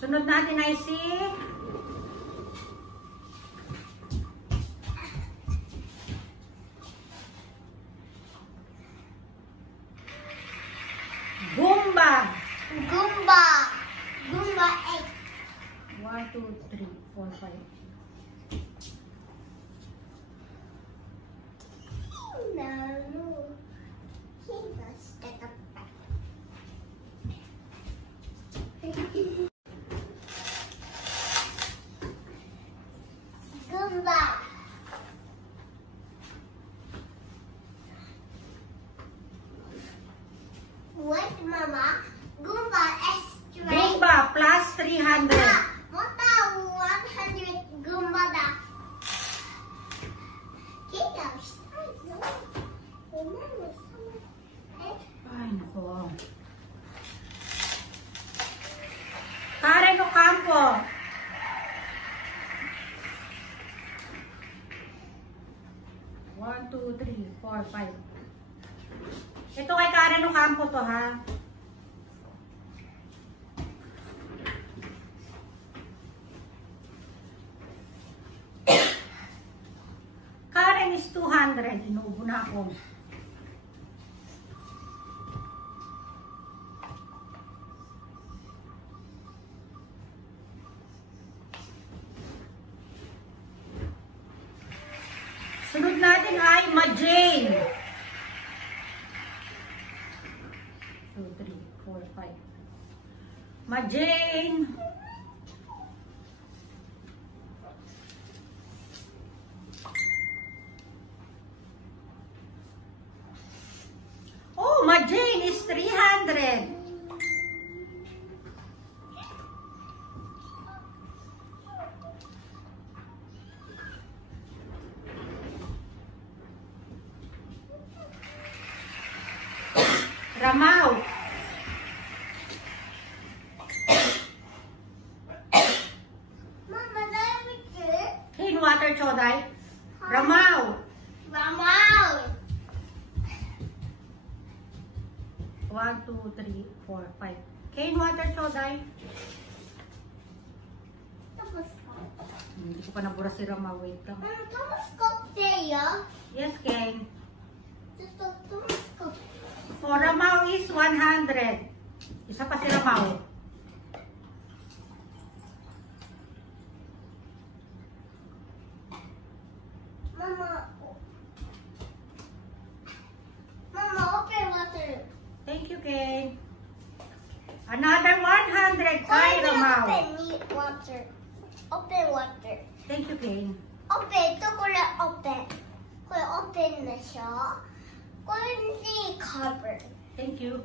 Sunod natin ay si Goomba. Goomba. Goomba 8. 1, 2, 3, 4, 5. Goomba. What, Mama? Goomba is straight. Goomba plus 300. What the 100 Goomba da? Ay, nako. Karen Ocampo. One, two, three, four, 5. Ito kay Karen Ocampo to, ha? Karen is 200. Inuubo na ako. Sunod natin ay Ma-Jane. 2, 3, 4, 5. Ma-Jane. Oh, Ma-Jane is 300. Ramao. Mama, dahil Clean water, choday. Ramao. Ramao. 1, 2, 3, 4, 5. Clean water, choday. Tapos ko. Hindi ko pa nabura si Ramao. Wait lang. Tapos ko tayo. Yes, Ken. Tapos ko. For Ramao is 100. Isa pa si Ramao. Mama. Mama, open water. Thank you, Ken. Another 100 kay Ramao. Open water. Open water. Thank you, Ken. Open. Ito ko lang open. Kung open na siya. Kung hindi cover. Thank you.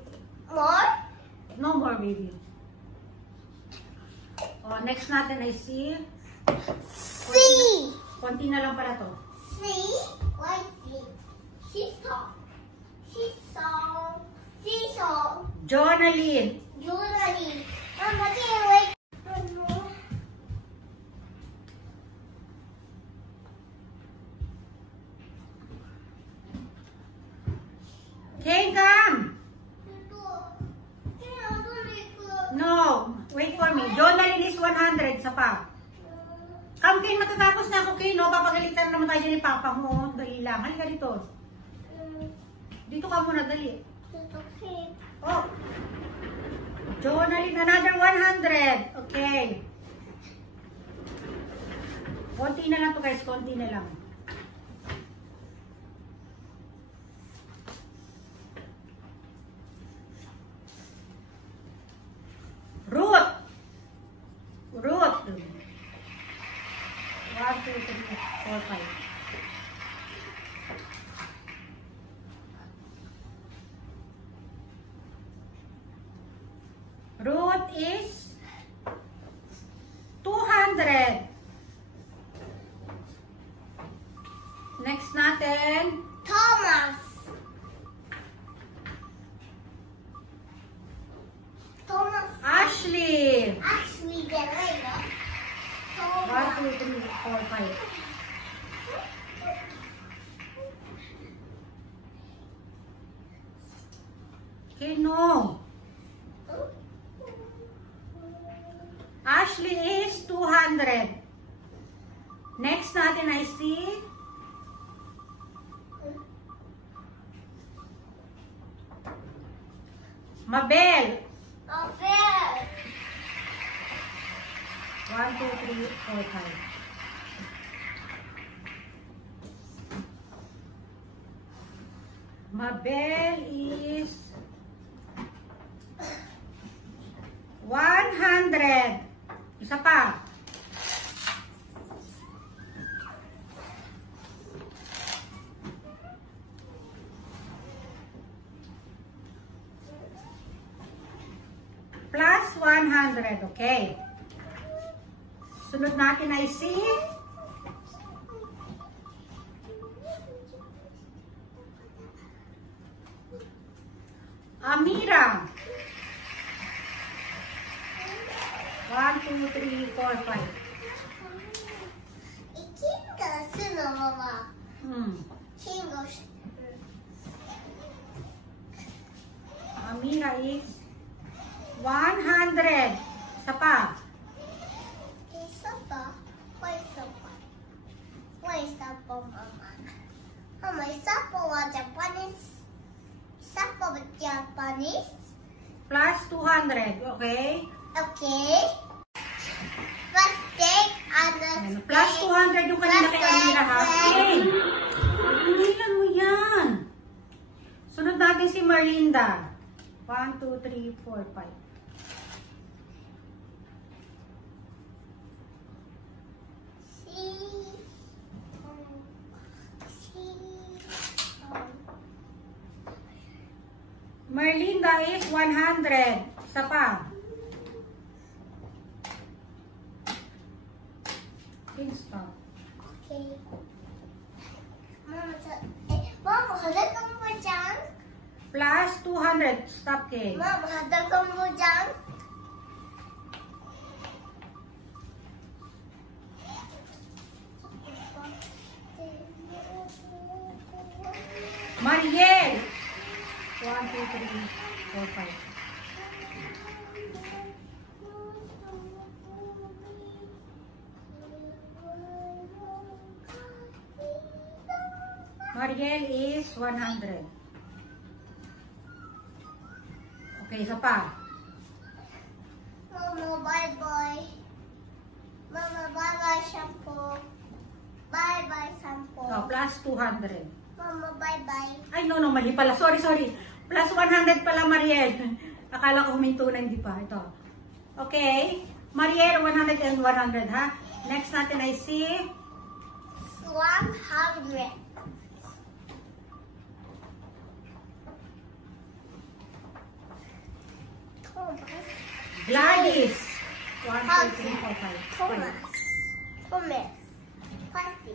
More? No more, baby. Oh, next natin ay si... C. Konti na lang pala to. C. Why C? Seesaw. Seesaw. Seesaw. Jonaline. Jewelry. Mama, can you wait? Ken, come! Ito. Kaya No, wait for me. Jonaline is 100. Sa pa. Come, Ken, matatapos na ako, Ken. No? Papagalitan naman tayo ni Papa mo. Dali lang. Halika dito. Dito ka muna, dali. Oh. Jonaline, another 100. Okay. Konti na lang to, guys. Konti na lang. Ruth. Ruth. 1, 2, 3, 4, 5. Ruth is 200. Next natin, Thomas. Thomas. Ashley. Actually, the right. 1, 2, 3, 4, 5. Okay, no. Ashley is 200. Next natin ay si Mabel. 1, 2, 3, 4, 5. Mabel is 100. Isa pa. Plus 100. Okay. Sunod natin ay si Amira. 1, 2, 3, 4, 5. Amira is 100. Isa pa. Japanese. Plus 200. Okay. Okay. Plus take Ayan, plus 200 yung kanina kay Amira, ha? Okay. Hingilan mo yan. Sunod natin si Marlinda. 1, 2, 3, 4, 5. Marlinda is 100. Isa pa. Stop. Okay. Mama, hadagan mo dyan? Plus 200. Stop, Kay. Mama, hadagan mo dyan? Mariel. 1, 2, 3, 4, 5. Mariel is 100. Okay, isa pa. Mama, bye-bye. Mama, bye-bye shampoo. Bye-bye shampoo. Oh, plus 200. Mama, bye-bye. Ay, no, mali pala. Sorry. Plus 100 pala, Mariel. Akala ko huminto na, hindi pa. Ito. Okay. Mariel, 100 and 100, ha? Next natin ay si 100. Gladys. 1, 2, 3, 4, 5. Thomas. Party.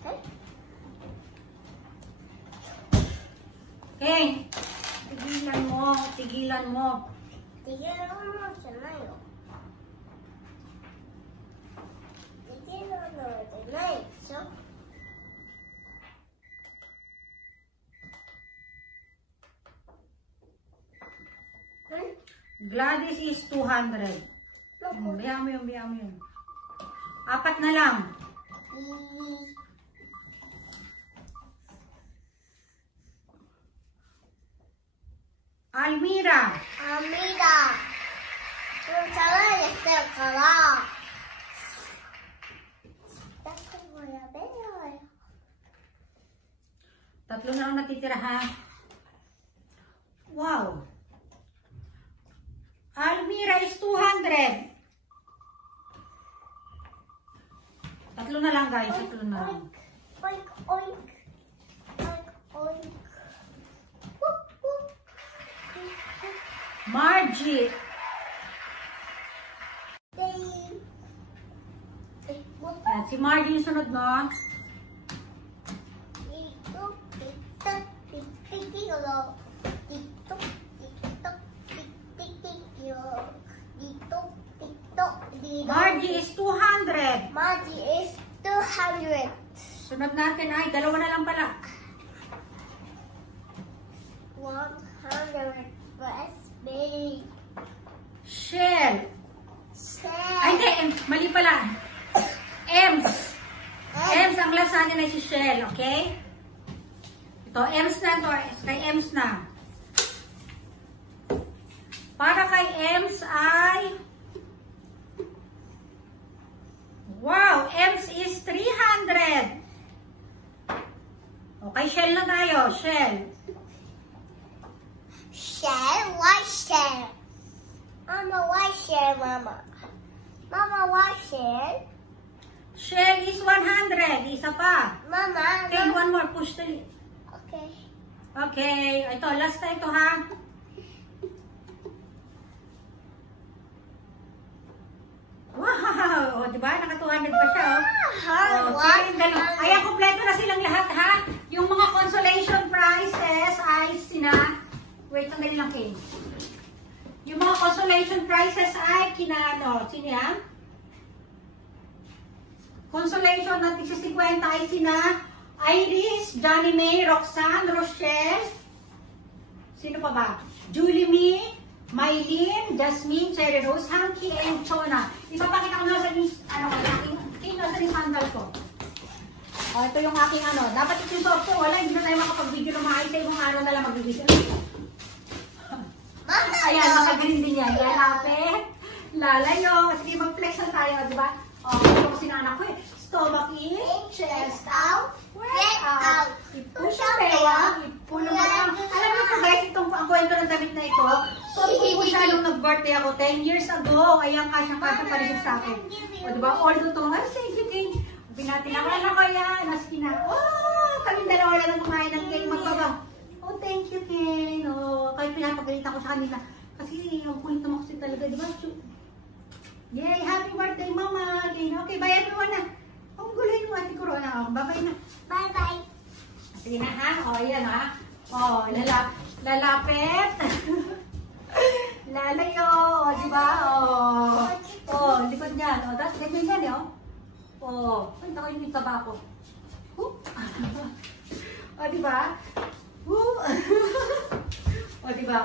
Okay. Okay. Tigilan mo. Tigilan moじゃないよ。tigilan moじゃないでしょ。Gladys is 200. Biya mo yun. Apat na lang. Almira. もうチャレンジしてるから。だからもうやめようよ。 Tatlo na lang natitira, ha? Wow. Almira is 200. Tatlo na lang, guys. Tatlo na lang. Oink, oink. Oink, oink. Whoop, whoop. Margie. Yan, si Margie yung sunod, no? Margie is 200. Margie is 200. Sunod natin ay, dalawa na lang pala. 100 plus big. Shell. Shell. natin si Shell, okay? Ito, Ems na to. Kay Ems na. Para kay Ems ay... Wow! Ems is 300. Okay, Shell na tayo. Shell. Shell? What shell? Mama, what shell, Mama? Mama, what shell? Shell is 100. Isa pa. Mama, Okay, one more. Push the... Okay. Okay. Ito, last na ito, ha? Wow! O, diba? Naka 200 pa siya, oh. Okay, dalawa. Ayan, kompleto na silang lahat, ha? Yung mga consolation prizes ay sina... Wait, sandali lang, Kay. Yung mga consolation prizes ay kina, ano, sino yan? Consolation na 50 ay sina Iris, Johnny May, Roxanne, Rochelle. Sino pa ba? Julie Mee, Mylene, Jasmine, Cherry Rose, Hanky, and Chona. Ipapakita ko na sa ano ko, nasa yung sandal ko. O, ito yung aking ano. Dapat ito yung sorte. Wala, hindi na tayo makapag-video na maayos. Sa ibang araw na lang mag-video. Ayan, makagreen din yan. Lalapit, lalayo. Sige, mag-flex na tayo, di ba? O, ito ko sinana ko eh. Stomach in, chest out, breath out. I-push ang pewa, i-pull ang matang. Alam niyo po guys, itong ang kwento ng damit na ito, so po siya nung nag-birthday ako 10 years ago. Ayan, kasyang-kasya pa rin sa akin. O, diba? Although ito, ay, thank you, King. Binatinakalan ko yan. Naskina. Oh, kaming dalawa lang kumain ng cake magbaba. Oh, thank you, King. Oh, kahit pinapagalitan ko sa kanila. Kasi, ang kulit naman kasi talaga, diba? Yay, happy birthday, Mama. Okay, bye everyone na. Ang gulay yung ate Corona. Bye-bye na. Bye-bye. Sige na, ha? O, ayan, ha? O, lalapit. Lalayo. O, diba? O, likod niyan. O, that's ganyan yan, eh, o. O, punta ko yung taba ko. O, diba? O, diba?